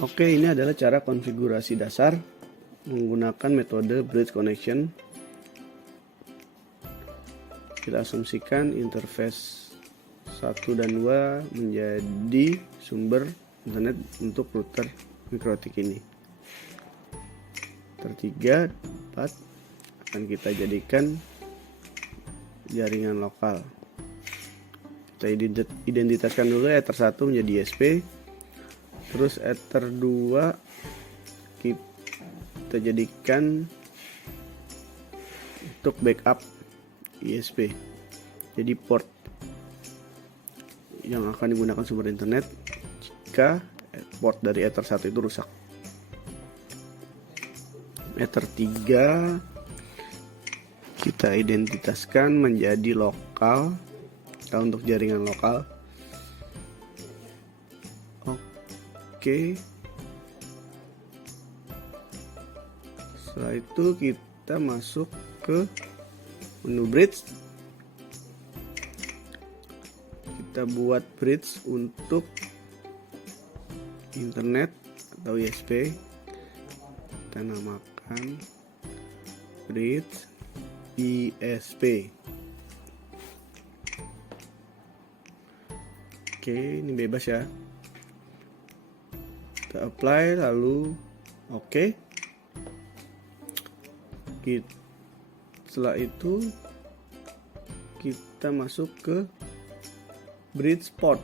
Oke, ini adalah cara konfigurasi dasar menggunakan metode bridge connection. Kita asumsikan interface 1 dan 2 menjadi sumber internet untuk router MikroTik ini. Tertiga, 4 akan kita jadikan jaringan lokal. Kita identitaskan dulu ether 1 menjadi ISP. Terus ether 2 kita jadikan untuk backup ISP. Jadi port yang akan digunakan sumber internet jika port dari ether 1 itu rusak. Ether 3 kita identitaskan menjadi lokal untuk jaringan lokal. Oke. Setelah itu kita masuk ke menu bridge. Kita buat bridge untuk internet atau ISP. Kita namakan bridge ISP. Oke, ini bebas ya. Kita apply lalu oke. Setelah itu kita masuk ke bridge port,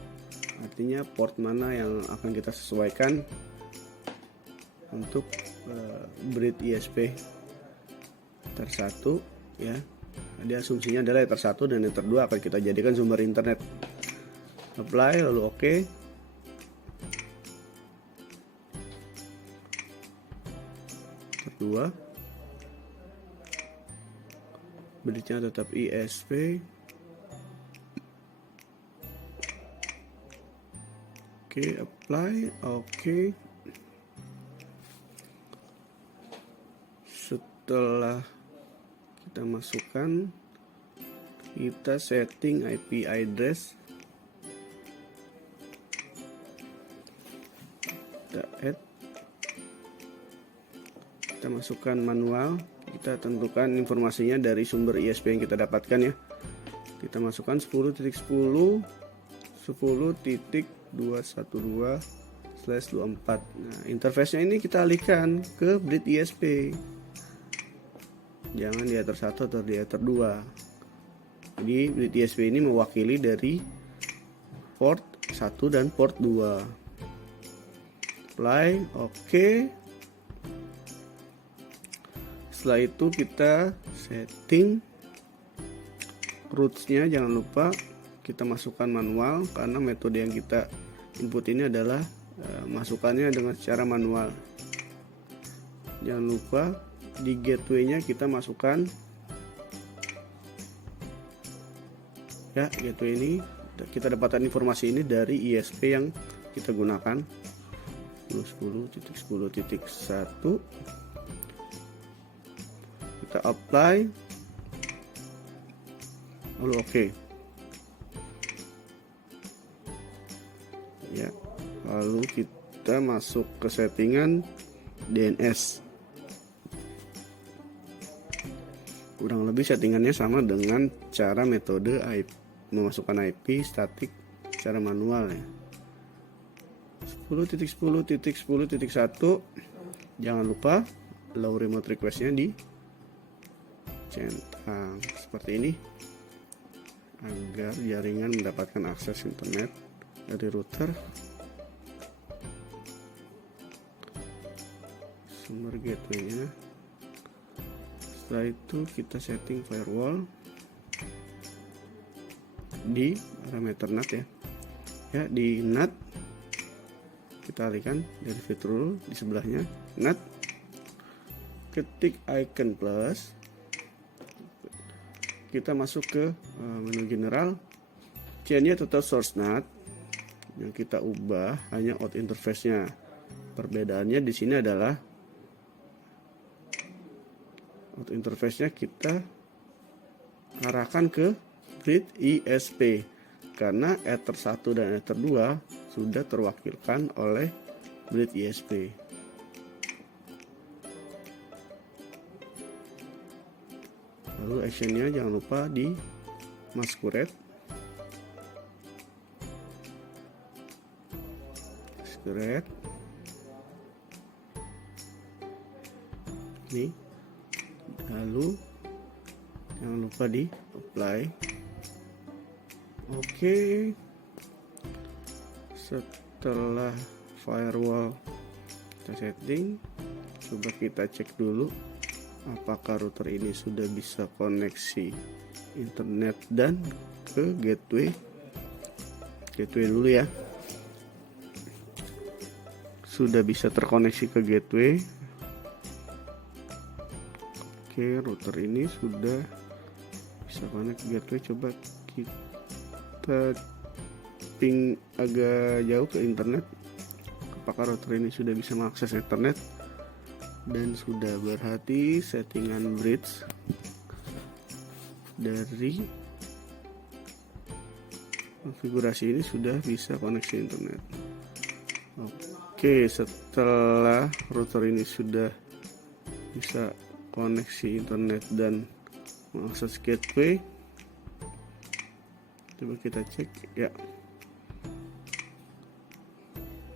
artinya port mana yang akan kita sesuaikan untuk bridge ISP ether 1 ya. Jadi asumsinya adalah ether 1 dan ether 2 akan kita jadikan sumber internet. Apply lalu oke. Ether 2 bridge-nya tetap ISP. Oke, apply, oke. Setelah kita masukkan, kita setting IP address. Kita add, kita masukkan manual. Kita tentukan informasinya dari sumber ISP yang kita dapatkan ya. Kita masukkan 10.10 10.212/24. Nah, interface-nya ini kita alihkan ke bridge ISP. Jangan di ether 1 atau di ether 2. Jadi bridge ISP ini mewakili dari port 1 dan port 2. Apply, oke. Setelah itu kita setting roots-nya, jangan lupa kita masukkan manual karena metode yang kita input ini adalah masukannya dengan secara manual. Jangan lupa di gateway-nya kita masukkan ya, gateway ini kita dapatkan informasi ini dari ISP yang kita gunakan 10.10.1. Kita apply lalu oke. Ya, lalu kita masuk ke settingan DNS. Kurang lebih settingannya sama dengan cara metode memasukkan IP statik secara manual ya. 10.10.10.1. Jangan lupa allow remote request-nya di centang seperti ini agar jaringan mendapatkan akses internet dari router. Sumber gateway-nya. Setelah itu kita setting firewall di parameter NAT ya. Ya, di NAT kita alihkan dari fit rule di sebelahnya NAT, ketik icon plus, kita masuk ke menu general. Chain-nya tetap source NAT, yang kita ubah hanya out interface-nya. Perbedaannya di sini adalah out interface-nya kita arahkan ke bridge ISP karena ether 1 dan ether 2 sudah terwakilkan oleh bridge ISP. Lalu actionnya jangan lupa di masquerade. Nih, lalu jangan lupa di apply. Oke, setelah firewall kita setting, coba kita cek dulu apakah router ini sudah bisa koneksi internet dan ke gateway dulu ya. Sudah bisa terkoneksi ke gateway. Oke, router ini sudah bisa connect ke gateway. Coba kita ping agak jauh ke internet. Apakah router ini sudah bisa mengakses internet dan sudah berhati settingan bridge dari konfigurasi ini sudah bisa koneksi internet. Oke, setelah router ini sudah bisa koneksi internet dan mengakses gateway, coba kita cek ya.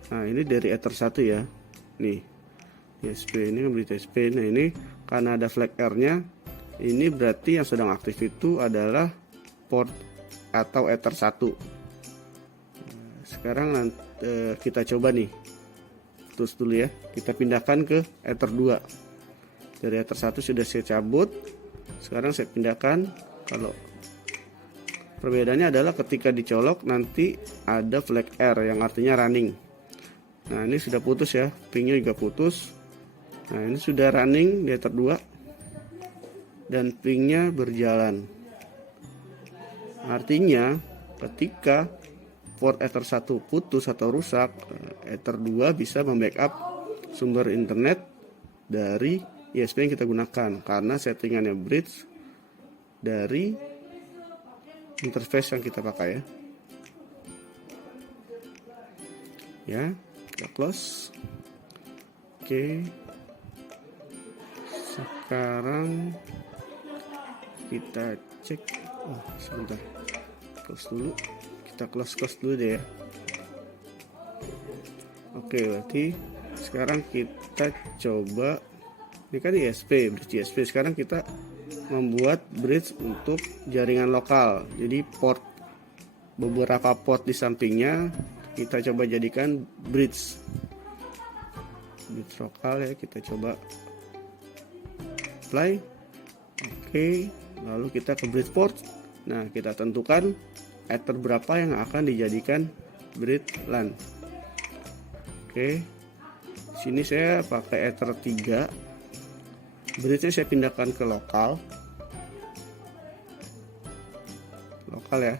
Nah, ini dari Ether 1 ya. Nih, ISP ini kan berita ISP. Nah, ini karena ada flag R-nya, ini berarti yang sedang aktif itu adalah port atau Ether 1. Nah, sekarang kita coba nih. Terus dulu ya, kita pindahkan ke Ether 2. Dari Ether 1 sudah saya cabut. Sekarang saya pindahkan. Kalau perbedaannya adalah ketika dicolok nanti ada flag R yang artinya running. Nah, ini sudah putus ya, pingnya juga putus. Nah, ini sudah running di Ether 2 dan pingnya berjalan. Artinya ketika port Ether 1 putus atau rusak, Ether 2 bisa membackup sumber internet dari ISP yang kita gunakan karena settingannya bridge dari interface yang kita pakai ya. Ya, kita close. Oke. Sekarang kita cek. Oh, sebentar. Close dulu. Kita close dulu deh ya. Oke, berarti sekarang kita coba. Ini kan ISP, bridge ISP. Sekarang kita membuat bridge untuk jaringan lokal. Jadi beberapa port di sampingnya kita coba jadikan bridge lokal ya. Kita coba apply. Oke, lalu kita ke bridge port. Nah, kita tentukan Ether berapa yang akan dijadikan bridge LAN. Oke, sini saya pakai Ether 3. Bridge-nya saya pindahkan ke lokal ya,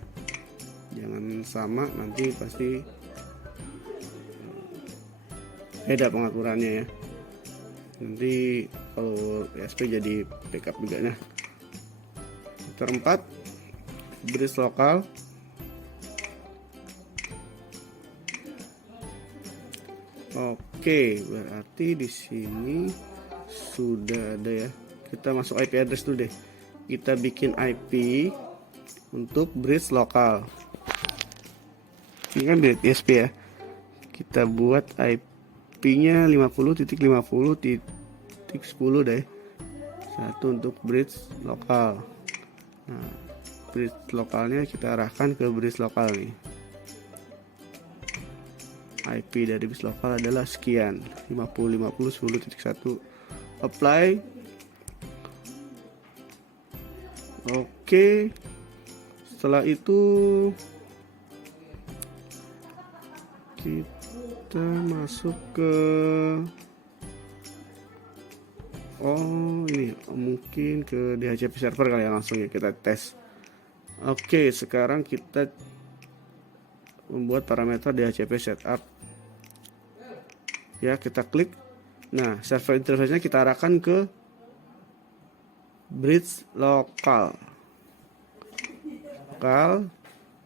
jangan sama, nanti pasti beda pengaturannya ya. Nanti kalau ISP jadi backup juga. Nah, Ether 4 bridge lokal. Oke, berarti di sini sudah ada ya. Kita masuk IP address dulu deh. Kita bikin IP untuk bridge lokal. Ini kan bridge ISP ya. Kita buat IP-nya 50.50.10 deh. Satu untuk bridge lokal. Nah, bridge lokalnya kita arahkan ke bridge lokal nih. IP dari bridge lokal adalah sekian, 50.50.10.1. Apply. Oke. Setelah itu kita masuk ke ini mungkin ke DHCP server kali ya, langsung ya kita tes. Oke, sekarang kita membuat parameter DHCP setup. Ya, kita klik. Nah, server interface-nya kita arahkan ke bridge lokal.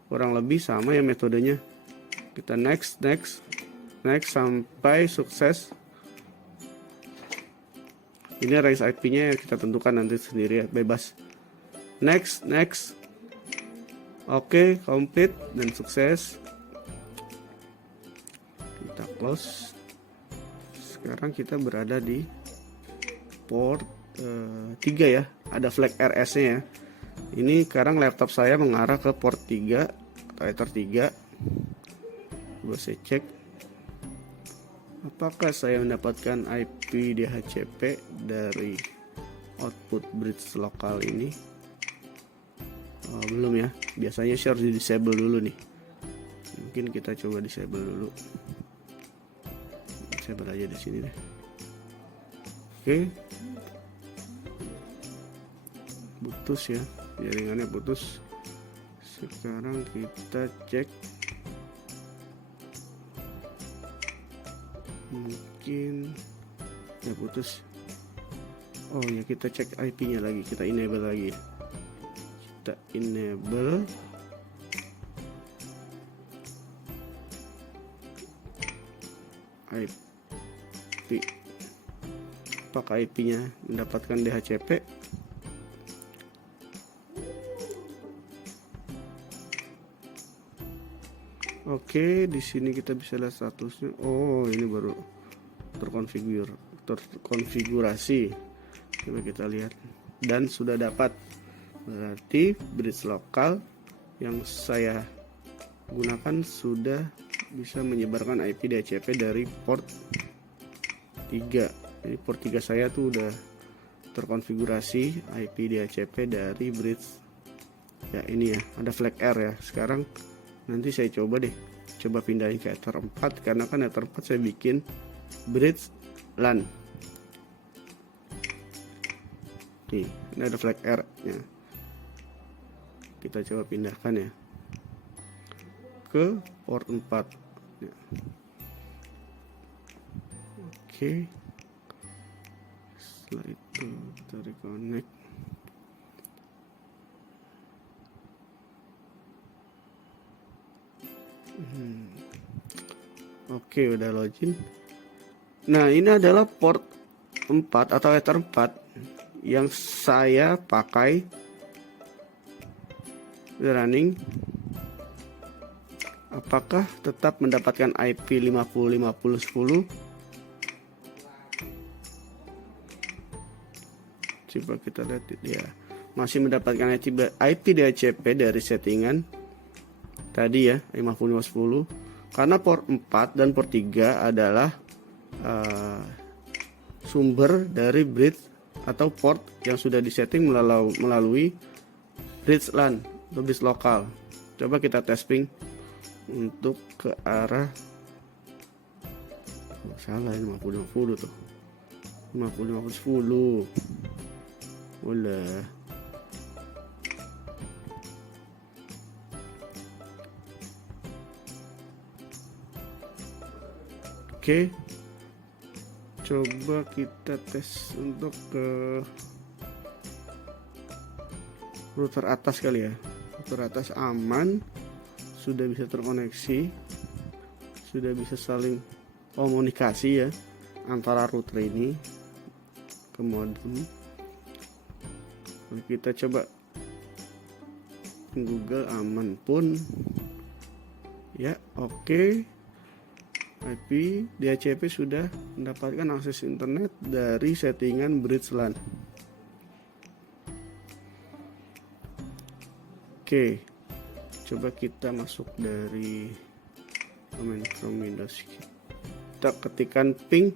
Kurang lebih sama ya metodenya. Kita next. next sampai sukses. Ini range IP-nya yang kita tentukan nanti sendiri ya, bebas. Next. Oke, complete dan sukses. Kita close. Sekarang kita berada di port 3 ya. Ada flag RS-nya ya. Ini sekarang laptop saya mengarah ke port 3 atau Ether 3. Coba saya cek. Apakah saya mendapatkan IP DHCP dari output bridge lokal ini? Oh, belum ya. Biasanya sih harus di disable dulu nih. Mungkin kita coba disable dulu. Disable aja di sini deh. Oke. Putus ya. Jaringannya putus. Sekarang kita cek. Mungkin ya putus. Oh ya, kita cek IP-nya lagi, kita enable lagi. Kita enable. IP. Apakah IP-nya mendapatkan DHCP? Oke, di sini kita bisa lihat statusnya. Oh, ini baru terkonfigurasi. Coba kita lihat. Dan sudah dapat. Berarti bridge lokal yang saya gunakan sudah bisa menyebarkan IP DHCP dari port 3. Jadi port 3 saya tuh udah terkonfigurasi IP DHCP dari bridge. Ya, ini ya, ada flag R ya. Sekarang nanti saya coba pindahin ke Ether 4, karena kan Ether 4 saya bikin bridge LAN. Nih, ini ada flag R nya. Kita coba pindahkan ya ke port 4 ya. Oke. Setelah itu kita reconnect. Oke, udah login. Nah, ini adalah port 4 atau Ether 4 yang saya pakai running. Apakah tetap mendapatkan IP 505010? Coba kita lihat ya. Masih mendapatkan IP DHCP dari settingan tadi ya, 505010. Karena port 4 dan port 3 adalah sumber dari bridge atau port yang sudah disetting melalui bridge LAN atau bridge lokal. Coba kita testing untuk ke arah salah, 5050 tuh, 505010. Ulah. Oke, coba kita tes untuk ke router atas kali ya. Router atas aman, sudah bisa terkoneksi, sudah bisa saling komunikasi ya antara router ini ke modem. Kita coba Google aman pun ya. Oke. IP DHCP sudah mendapatkan akses internet dari settingan bridge LAN. Oke, coba kita masuk dari command from Windows. Kita ketikkan ping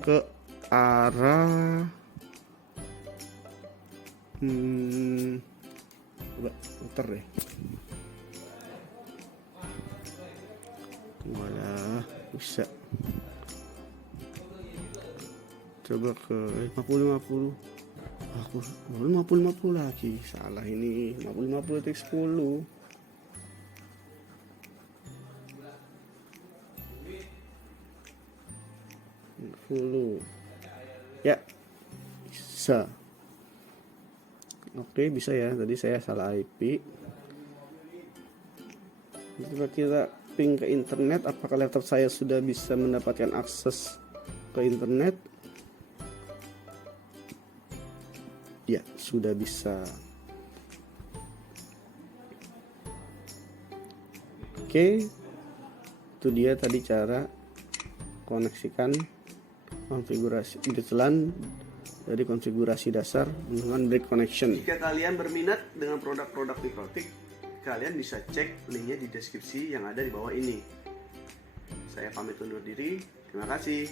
ke arah coba putar deh. Walah, bisa. Coba ke 5050. Aku 5050 lagi. Salah ini. 5050 10. Ya. Bisa. Oke, bisa ya. Tadi saya salah IP. Coba kita ping ke internet. Apakah laptop saya sudah bisa mendapatkan akses ke internet? Ya, sudah bisa. Oke, itu dia tadi cara koneksikan konfigurasi detailan dari konfigurasi dasar dengan brick connection. Jika kalian berminat dengan produk-produk Mikrotik, kalian bisa cek linknya di deskripsi yang ada di bawah ini. Saya pamit undur diri. Terima kasih.